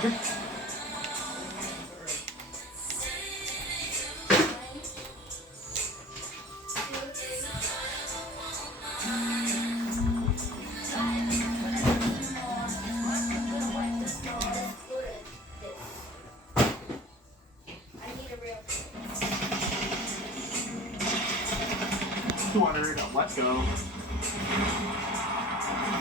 100. Let's go.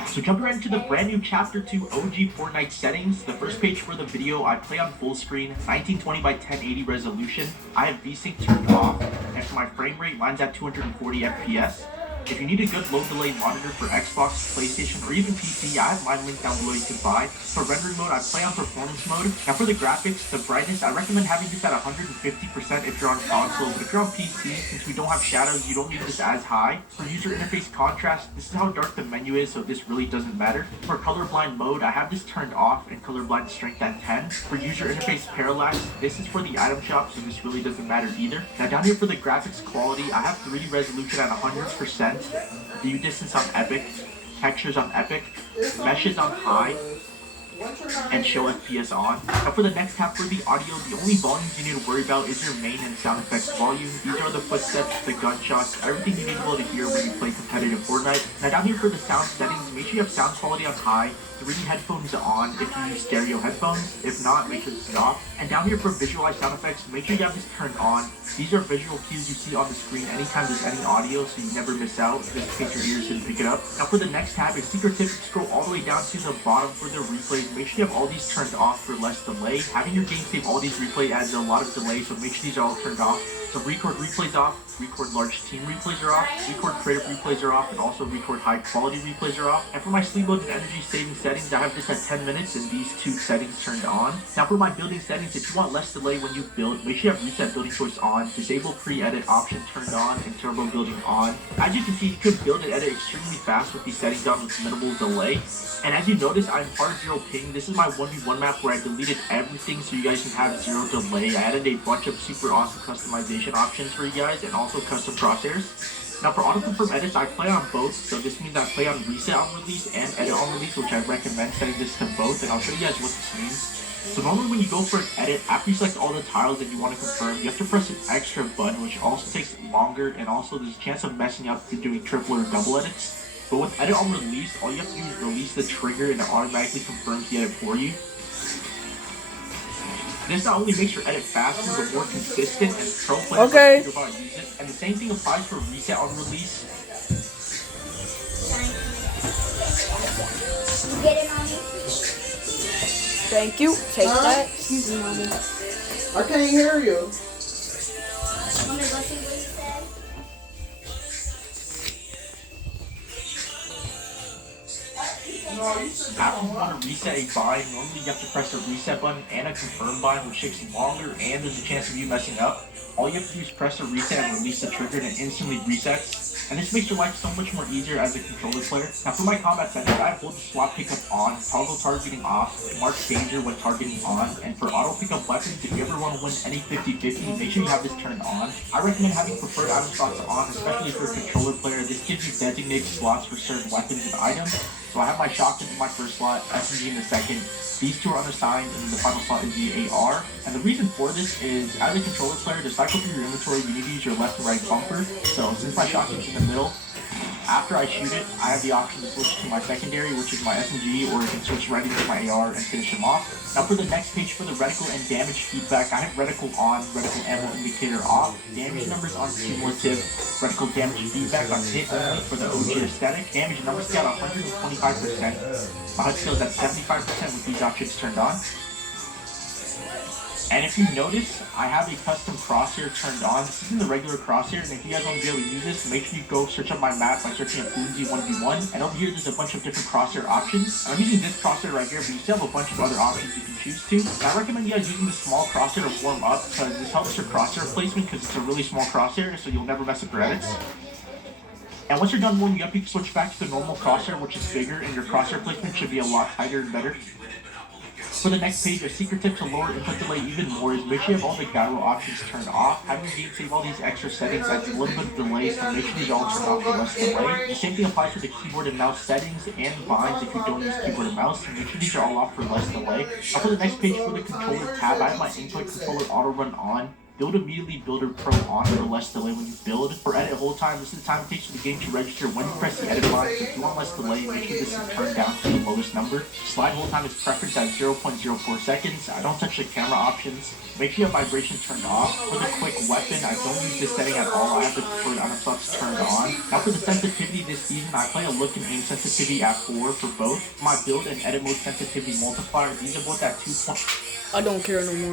So jumping right into the brand new Chapter 2 OG Fortnite settings. The first page for the video, I play on full screen, 1920 by 1080 resolution. I have VSync turned off, and for my frame rate, mine's at 240 FPS. If you need a good low delay monitor for Xbox, PlayStation, or even PC, I have mine linked down below you can buy. For rendering mode, I play on performance mode. Now for the graphics, the brightness, I recommend having this at 150% if you're on console, but if you're on PC, since we don't have shadows, you don't need this as high. For user interface contrast, this is how dark the menu is, so this really doesn't matter. For colorblind mode, I have this turned off and colorblind strength at 10. For user interface parallax, this is for the item shop, so this really doesn't matter either. Now down here for the graphics quality, I have 3D resolution at 100%. View distance on epic, textures on epic, meshes on high, and show FPS on. Now for the next tab for the audio, the only volumes you need to worry about is your main and sound effects volume. These are the footsteps, the gunshots, everything you need to be able to hear when you play competitive Fortnite. Now down here for the sound settings, make sure you have sound quality on high, 3D headphones on if you use stereo headphones. If not, make sure to stop. And down here for visualize sound effects, make sure you have this turned on. These are visual cues you see on the screen anytime there's any audio, so you never miss out, just in case your ears didn't pick it up. Now for the next tab, a secret tip, scroll all the way down to the bottom for the replays. Make sure you have all these turned off for less delay. Having your game save all these replay adds a lot of delay, so make sure these are all turned off. So record replays off, record large team replays are off, record creative replays are off, and also record high quality replays are off. And for my sleep mode and energy saving settings, I have this at 10 minutes and these two settings turned on. Now for my building settings, if you want less delay when you build, make sure you have reset building choice on, disable pre-edit option turned on, and turbo building on. As you can see, you can build and edit extremely fast with these settings on with minimal delay. And as you notice, I'm hard zero ping. This is my 1v1 map where I deleted everything so you guys can have zero delay. I added a bunch of super awesome customization options for you guys and also custom crosshairs. Now for auto-confirm edits, I play on both, so this means I play on reset on release and edit on release, which I recommend setting this to both, and I'll show you guys what this means. So normally when you go for an edit, after you select all the tiles that you want to confirm, you have to press an extra button, which also takes longer, and also there's a chance of messing up if you're doing triple or double edits. But with edit on release, all you have to do is release the trigger and it automatically confirms the edit for you. This not only makes your edit faster, but more consistent, and pro players like you about to use it. And the same thing applies for reset on release. Get it, mommy? Thank you. Take that. Excuse me, mommy. I can't hear you. Mommy, what you said? After you want to reset a bind, normally you have to press a reset button and a confirm bind, which takes longer and there's a chance of you messing up. All you have to do is press a reset and release the trigger and it instantly resets. And this makes your life so much more easier as a controller player. Now for my combat settings, I have hold the swap pickup on, toggle targeting off, mark danger when targeting on, and for auto pickup weapons, if you ever want to win any 50-50, make sure you have this turned on. I recommend having preferred item slots on, especially if you're a controller player. This gives you designated slots for certain weapons and items. So I have my shotgun in my first slot, SMG in the second. These two are unassigned, and then the final slot is the AR. And the reason for this is, as a controller player, to cycle through your inventory, you need to use your left and right bumper. So since my shotgun's in the middle, after I shoot it, I have the option to switch to my secondary, which is my SMG, or you can switch right into my AR and finish him off. Now for the next page for the reticle and damage feedback, I have reticle on, reticle ammo indicator off, damage numbers on cumulative, reticle damage feedback on hit only for the OG aesthetic, damage number scale at 125%, my HUD scale is at 75% with these options turned on. And if you notice, I have a custom crosshair turned on. This isn't the regular crosshair, and if you guys want to be able to use this, make sure you go search up my map by searching up Boonzy 1v1. And over here, there's a bunch of different crosshair options. And I'm using this crosshair right here, but you still have a bunch of other options you can choose to. And I recommend you guys using this small crosshair to warm up, because this helps your crosshair placement, because it's a really small crosshair, so you'll never mess up your edits. And once you're done warming up, you can switch back to the normal crosshair, which is bigger, and your crosshair placement should be a lot tighter and better. For the next page, a secret tip to lower input delay even more is make sure you have all the gyro options turned off. Having your game save all these extra settings adds a little bit of delay, so make sure these are all turned off for less delay. The same thing applies for the keyboard and mouse settings and binds if you don't use keyboard and mouse. Make sure these are all off for less delay. Now for the next page, for the controller tab, I have my input controller auto run on. Build immediately, Builder Pro on for less delay when you build. For edit hold time, this is the time it takes for the game to register when you press the edit button. So if you want less delay, make sure this is turned down to the lowest number. Slide hold time is preference at 0.04 seconds. I don't touch the camera options. Make sure you have vibration turned off. For the quick weapon, I don't use this setting at all. I have the preferred unobstructs turned on. Now for the sensitivity this season, I play a look and aim sensitivity at 4 for both. My build and edit mode sensitivity multiplier, these are both at 2. I don't care no more.